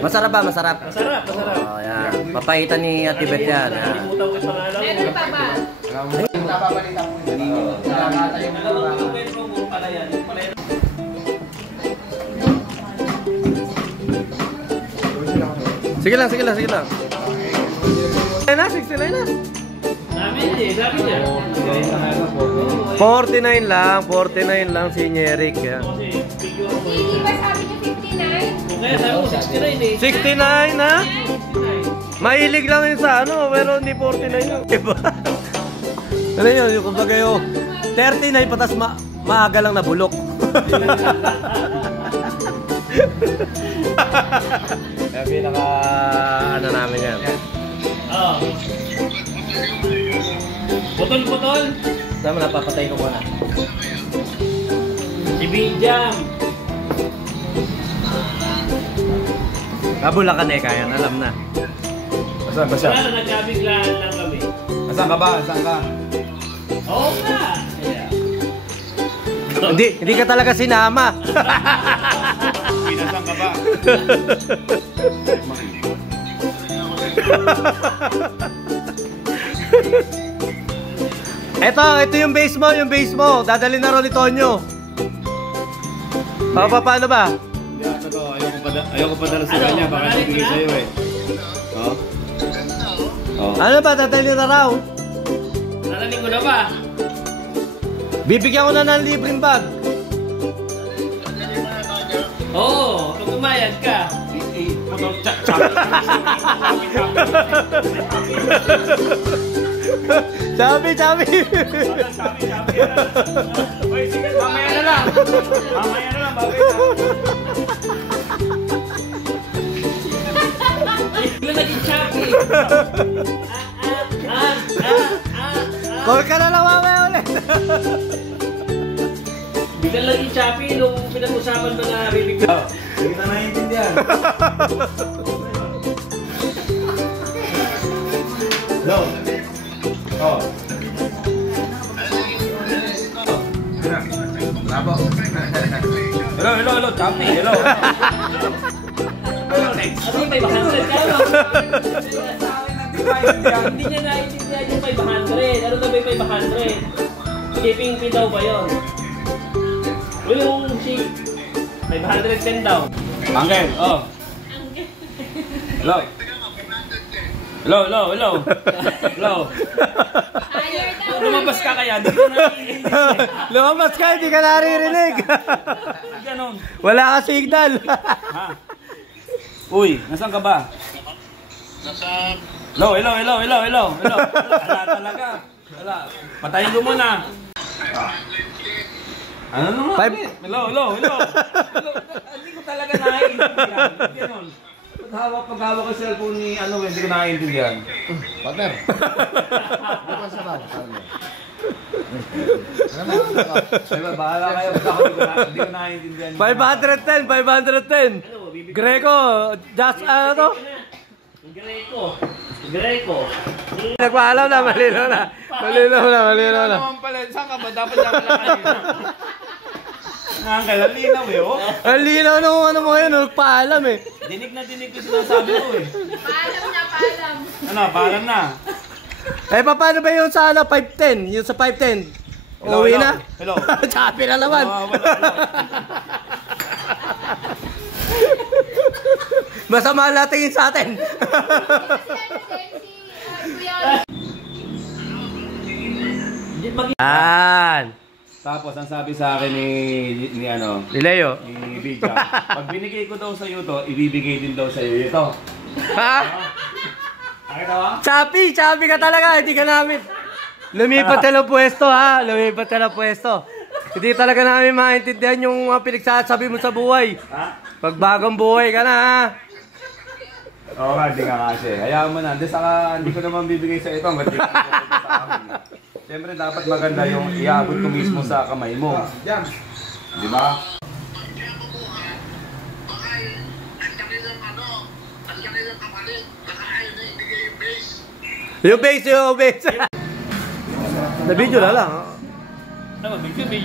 Masarap ba? Masarap? Masarap, masarap. Oh, yan. Papahitan ni Ate Beth yan. Nalimutan ko yung pangalan. Meron pa ba? Napabalita po yun. Sige lang, sige lang, sige lang. 69 na, 69 na. Sabi niya. 49 lang, 49 lang si Nyerick. Yan. Hindi ba sabi niya 59? Kaya sabi ko 69 eh. 69 na? Mahilig lang yun sa ano, pero hindi 49 yun. Diba? Ano yun, yung kumbaga yung 39 patas maaga lang nabulok. Kaya pinaka ano namin yan. Oo. Putol-putol. Saan mo napapatay ko muna? Si Bijam. Kabulakan eh, kaya alam na. Saan ba siya? Wala, nagkabiglaan lang kami. Saan ka ba? Saan ka? Oo nga. Hindi ka talaga sinama. Pinasaan ka ba? Ito yung base mo, yung base mo. Dadali na ron ni Tonyo. Paano ba? Hindi ako to. Ayoko pa dala sa kanya. Baka sibigay sa'yo eh. Oo? Oo. Ano ba? Dadali na raw. Narating ko na ba? Bibigyan ko na ng libreng bag. Oo, pag umayag ka. Sabi. Uy, sige, mamaya na lang. Mamaya na lang, bagay na. Bigla naging choppy. Call ka na lang mamaya ulit. Bigla naging choppy nung pinag-usapan ba na bibigyan. Hindi na naiintindihan. Hello. Oh. Bravo. Hello. Choppy. Hello. Ano yung 500 ka? Hindi niya naiintindihan yung 500. Ano na ba yung 500? Shipping fee daw ba yun? Yung 510 daw. Angel, oh. Hello. Higher daw. Lumabas ka kaya? Hindi ko naiintindihan. Lumabas ka, hindi ka naririnig. Ganon. Wala ka signal. Ha? Uy, nasaan ka ba? Hello. Wala talaga. Wala. Patayin ko muna. Ano naman? Hello. Hindi ko talaga naiintindihan. Ganon. Pag-hawak ko cellphone ni hindi ko naiintindihan. Partner. Bukan sa bawah. Bahala kayo. Hindi ko naiintindihan. 510. Greco, just ano to? Greco. Nagpaalam na, malinaw na. Naman pala, saan ka ba? Dapat naman na kanina. Ang linaw eh, oh. Ang linaw nung ano mo yun, nagpaalam eh. Dinig ko sinasabi ko eh. Paalam. Ano, paalam na. Eh, paano ba yung sa 510? Yung sa 510? Hello, Uwi hello. na? Hello. Choppy na naman. Wala. Masama natin sa atin. Yan. Tapos, ang sabi sa akin ni Leo. ni Bija, pag binigay ko daw sa iyo to, ibibigay din daw sa iyo ito. Ha? Nakita mo? Choppy ka talaga. Hindi ka namin. Lumipat ka ng pwesto ha. Hindi talaga namin maintindihan yung pinagsasabi mo sa buhay. Ha? Pag bagong buhay ka na ha. Oo nga, hindi nga kasi. Hayaan mo na. Hindi ko naman bibigay sa ito. Hanggang di ko sa amin. Siyempre, dapat maganda yung iabot ko mismo sa kamay mo. Di ba? Yung base. Na video na lang. Ano, video.